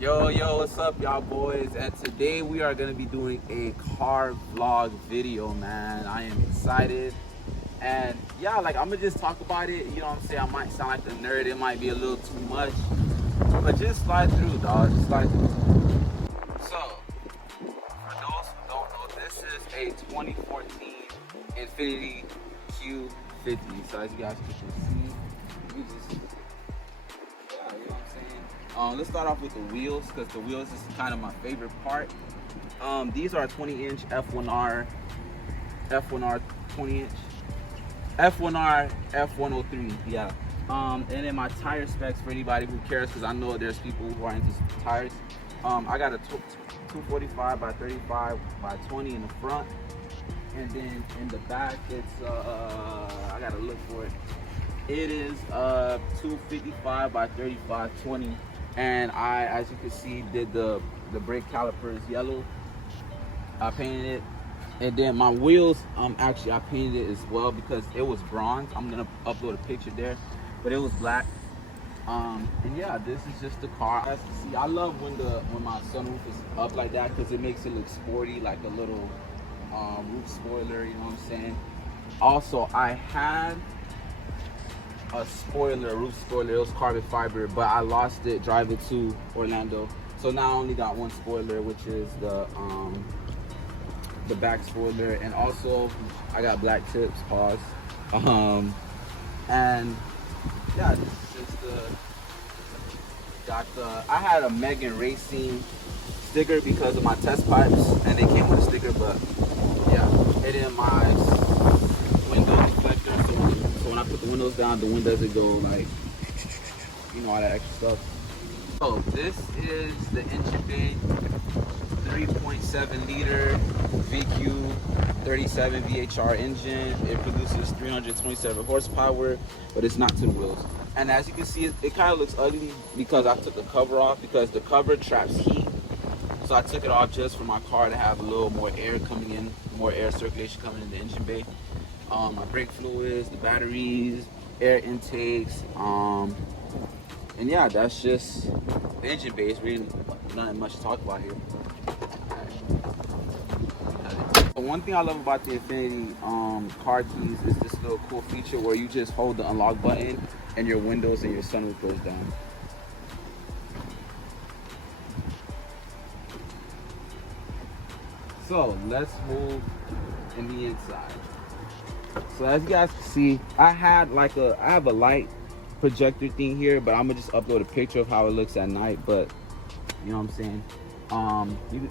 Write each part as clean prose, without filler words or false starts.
Yo, what's up, y'all boys? And today we are gonna be doing a car vlog video, man. I am excited. And yeah, like I'm gonna just talk about it. You know what I'm saying? I might sound like a nerd, it might be a little too much. But just slide through, dog. Just slide through. So, for those who don't know, this is a 2014 Infiniti Q50. So as you guys can see, you just let's start off with the wheels, because the wheels is kind of my favorite part. These are 20-inch F1R 20-inch F1R F103, yeah. And then my tire specs for anybody who cares, because I know there's people who are into tires. I got a 245 by 35 by 20 in the front, and then in the back it's I gotta look for it. It is 255 by 35 20. And I, as you can see, did the brake calipers yellow. I painted it, and then my wheels, actually I painted it as well because it was bronze. I'm gonna upload a picture there, but it was black. And yeah, this is just the car. As you see, I love when my sunroof is up like that, because it makes it look sporty, like a little roof spoiler. You know what I'm saying? Also, I had a spoiler, a roof spoiler. It was carbon fiber, but I lost it driving to Orlando. So now I only got one spoiler, which is the back spoiler, and also I got black tips. Pause. And yeah, this is just I had a Megan Racing sticker because of my test pipes, and they came with a sticker. But yeah, and then my window deflector, so when I put the windows down, the wind doesn't go like, you know, all that extra stuff. So this is the engine bay, 3.7 liter VQ 37 VHR engine. It produces 327 horsepower, but it's not to the wheels. And as you can see, it kind of looks ugly because I took the cover off, because the cover traps heat. So I took it off just for my car to have a little more air coming in, more air circulation coming in the engine bay. My brake fluids, the batteries, air intakes, and yeah, that's just the engine bay. It's really nothing much to talk about here. One thing I love about the Infiniti car keys is this little cool feature where you just hold the unlock button and your windows and your sunroof goes down. So let's move in the inside. So as you guys can see, I have a light projector thing here, but I'm gonna just upload a picture of how it looks at night. But you know what I'm saying?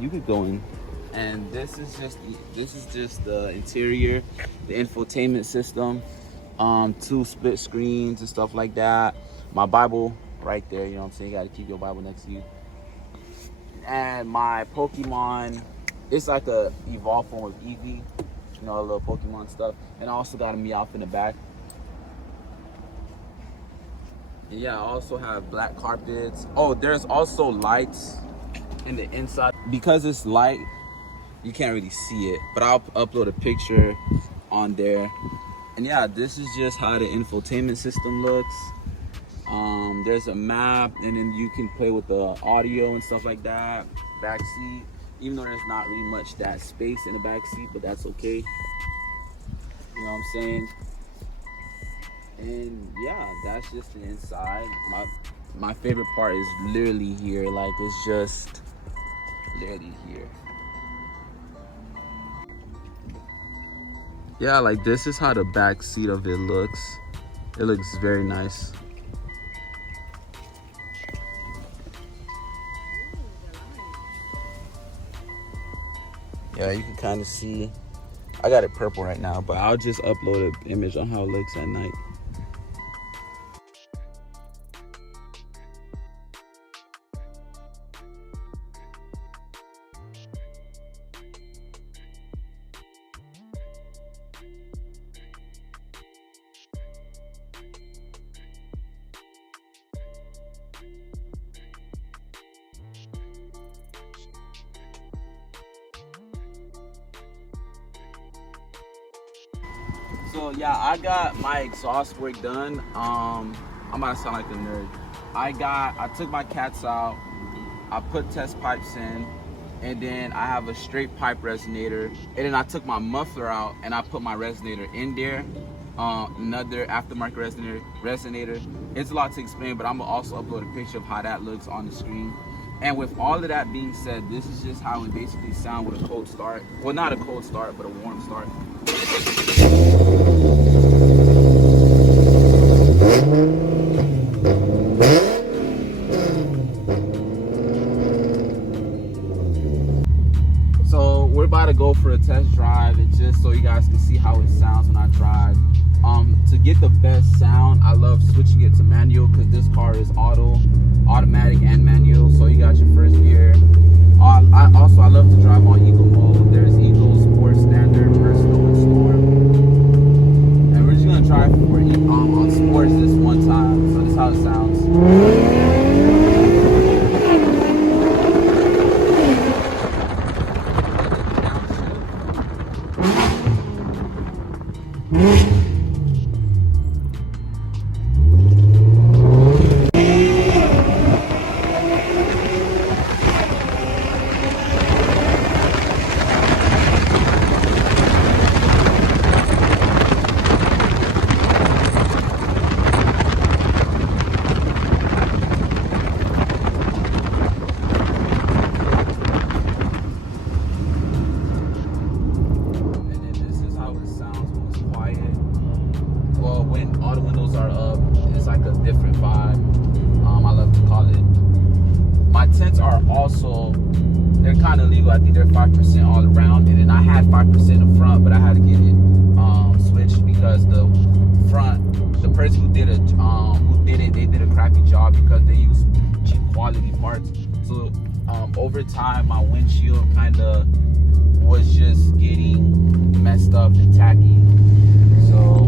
You could go in, and this is just the interior, the infotainment system, 2 split screens and stuff like that. My Bible right there, you know what I'm saying? You gotta keep your Bible next to you. And my Pokemon, it's like a evolved form of Eevee, you know, a little Pokemon stuff. And I also got a Meowth in the back. And yeah, I also have black carpets. Oh, there's also lights in the inside. Because it's light, you can't really see it, but I'll upload a picture on there. And yeah, this is just how the infotainment system looks. There's a map, and then you can play with the audio and stuff like that. Back seat, even though there's not really much that space in the back seat, but that's okay. You know what I'm saying? And yeah, that's just the inside. My favorite part is literally here. Like, it's just literally here. Yeah, like this is how the back seat of it looks. It looks very nice. Yeah, you can kind of see. I got it purple right now, but I'll just upload an image on how it looks at night. So yeah, I got my exhaust work done. I'm about to sound like a nerd. I took my cats out, I put test pipes in, and then I have a straight pipe resonator. And then I took my muffler out and I put my resonator in there. Another aftermarket resonator. It's a lot to explain, but I'm gonna also upload a picture of how that looks on the screen. And with all of that being said, this is just how it basically sounds with a cold start. Well, not a cold start, but a warm start. So we're about to go for a test drive, and just so you guys can see how it sounds when I drive. To get the best sound, I love switching it to manual because this car is automatic and manual. So you got your first gear. I love to drive on eco mode. There's eco, sport, standard, personal, and storm. And we're just gonna drive on sports this one time. So this is how it sounds. When all the windows are up, it's like a different vibe. I love to call it. My tints are also, they're kind of legal. I think they're 5% all around, and then I had 5% in the front, but I had to get it switched because the person who did it, they did a crappy job because they used cheap quality parts. So over time, my windshield kind of was just getting messed up and tacky. So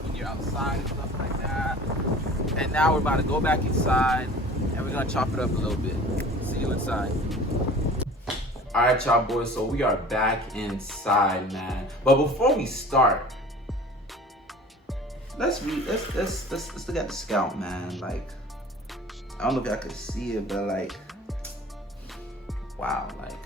when you're outside and stuff like that. And now we're about to go back inside and we're gonna chop it up a little bit. See you inside. All right, y'all boys, so we are back inside, man. But before we start, let's look at the Scout, man. Like, I don't know if y'all could see it, but like, wow, like,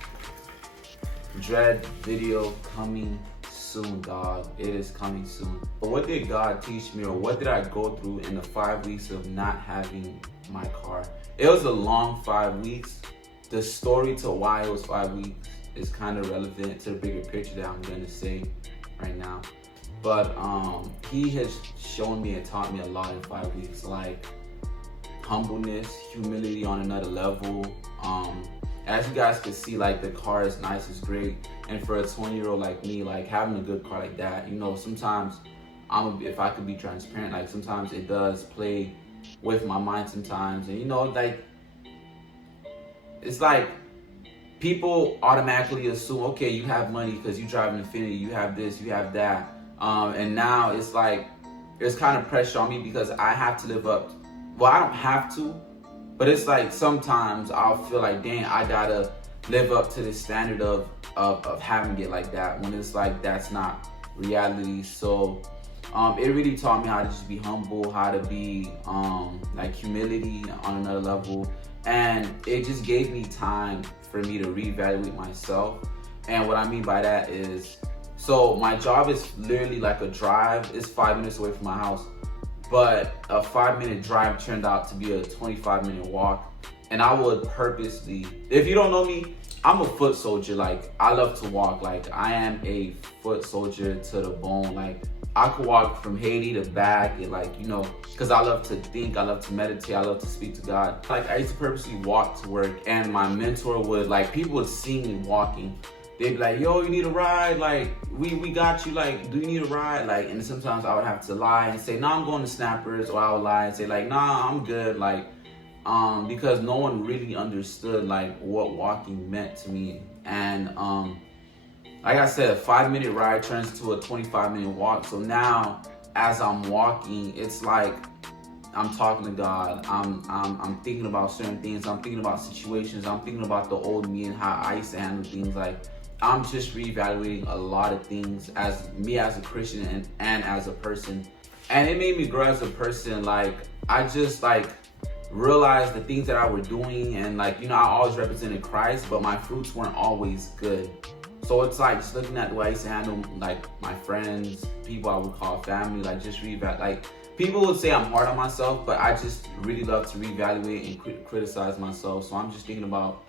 dread video coming soon, dog. It is coming soon. But what did God teach me, or what did I go through in the 5 weeks of not having my car? It was a long 5 weeks. The story to why it was 5 weeks is kind of relevant to the bigger picture that I'm gonna say right now. But he has shown me and taught me a lot in 5 weeks, like humbleness, humility on another level. As you guys can see, like, the car is nice, it's great. And for a 20-year-old like me, like, having a good car like that, you know, sometimes if I could be transparent, like, sometimes it does play with my mind sometimes. And, you know, like, it's like people automatically assume, okay, you have money because you drive an Infiniti, you have this, you have that. And now it's like, there's kind of pressure on me because I have to live up. Well, I don't have to, but it's like sometimes I'll feel like, dang, I gotta live up to the standard of having it like that, when it's like that's not reality. So it really taught me how to just be humble, how to be like humility on another level. And it just gave me time for me to reevaluate myself. And what I mean by that is, so my job is literally like a drive. It's 5 minutes away from my house, but a 5-minute drive turned out to be a 25-minute walk. And I would purposely, if you don't know me, I'm a foot soldier. Like, I love to walk. Like, I am a foot soldier to the bone. Like, I could walk from Haiti to back. Like, you know, because I love to think, I love to meditate, I love to speak to God. Like, I used to purposely walk to work, and my mentor would, like, people would see me walking. They'd be like, yo, you need a ride? Like, we got you. Like, do you need a ride? Like, and sometimes I would have to lie and say, nah, I'm going to Snappers. Or I would lie and say, like, nah, I'm good. Like, because no one really understood like what walking meant to me. And like I said, a 5-minute ride turns into a 25-minute walk. So now as I'm walking, it's like I'm talking to God. I'm thinking about certain things. I'm thinking about situations. I'm thinking about the old me and how I used to handle things. Like, I'm just reevaluating a lot of things as me as a Christian and as a person. And it made me grow as a person. Like, I just like realized the things that I were doing, and like, you know, I always represented Christ, but my fruits weren't always good. So it's like just looking at the way I used to handle like my friends, people I would call family, like just like people would say I'm hard on myself, but I just really love to reevaluate and criticize myself. So I'm just thinking about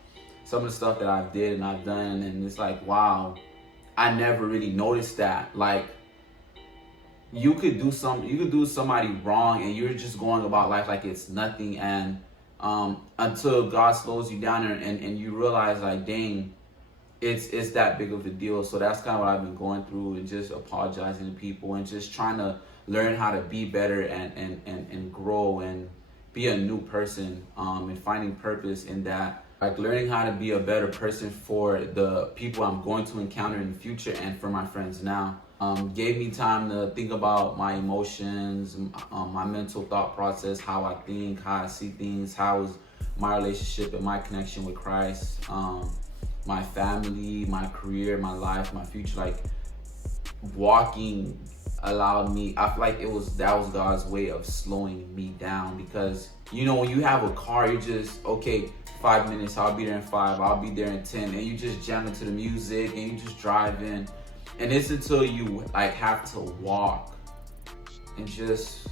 some of the stuff that I've did and I've done, and it's like, wow, I never really noticed that. Like, you could do somebody wrong and you're just going about life like it's nothing, and until God slows you down and you realize like, dang, it's that big of a deal. So that's kind of what I've been going through, and just apologizing to people and just trying to learn how to be better and grow and be a new person, and finding purpose in that. Like, learning how to be a better person for the people I'm going to encounter in the future and for my friends now. Gave me time to think about my emotions, my mental thought process, how I think, how I see things, how is my relationship and my connection with Christ, my family, my career, my life, my future. Like, walking allowed me, I feel like that was God's way of slowing me down, because, you know, when you have a car, you're just, okay, 5 minutes, I'll be there in 5, I'll be there in 10, and you just jam into the music and you just drive in. And it's until you like have to walk and just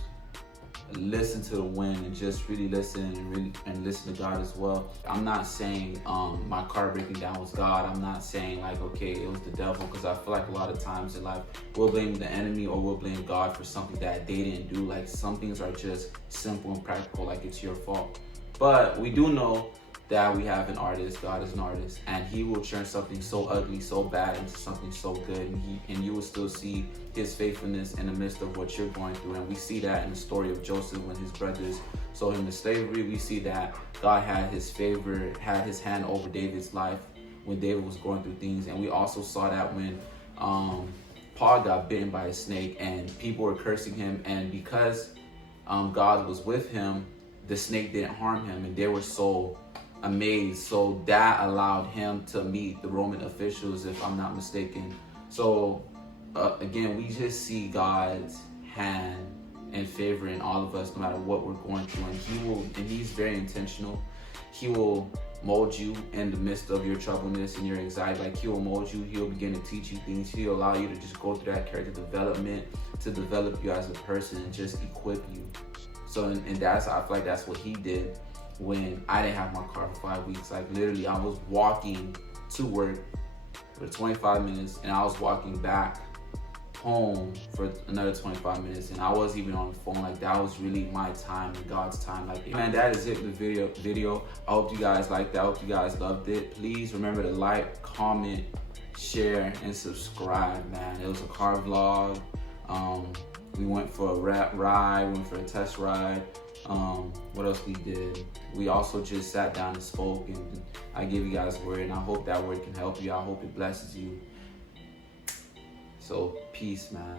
listen to the wind and just really listen and listen to God as well. I'm not saying my car breaking down was God. I'm not saying like, okay, it was the devil, because I feel like a lot of times in life we'll blame the enemy or we'll blame God for something that they didn't do. Like, some things are just simple and practical, like it's your fault. But we do know that we have an artist. God is an artist, and he will turn something so ugly, so bad into something so good, and you will still see his faithfulness in the midst of what you're going through. And we see that in the story of Joseph when his brothers sold him to slavery. We see that God had his favor, had his hand over David's life when David was going through things. And we also saw that when Paul got bitten by a snake and people were cursing him, and because God was with him, the snake didn't harm him, and they were so amazed. So that allowed him to meet the Roman officials, if I'm not mistaken. So again, we just see God's hand and favor in all of us, no matter what we're going through. And he's very intentional. He will mold you in the midst of your troubleness and your anxiety. Like, he will mold you. He'll begin to teach you things. He'll allow you to just go through that character development to develop you as a person and just equip you. So, and that's, I feel like that's what he did when I didn't have my car for 5 weeks. Like, literally, I was walking to work for 25 minutes, and I was walking back home for another 25 minutes, and I wasn't even on the phone. Like, that was really my time and God's time. Like, man, that is it for the video. I hope you guys liked that. I hope you guys loved it. Please remember to like, comment, share, and subscribe, man. It was a car vlog. We went for a ride, we went for a test ride. What else we did? We also just sat down and spoke, and I gave you guys a word, and I hope that word can help you. I hope it blesses you. So, peace, man.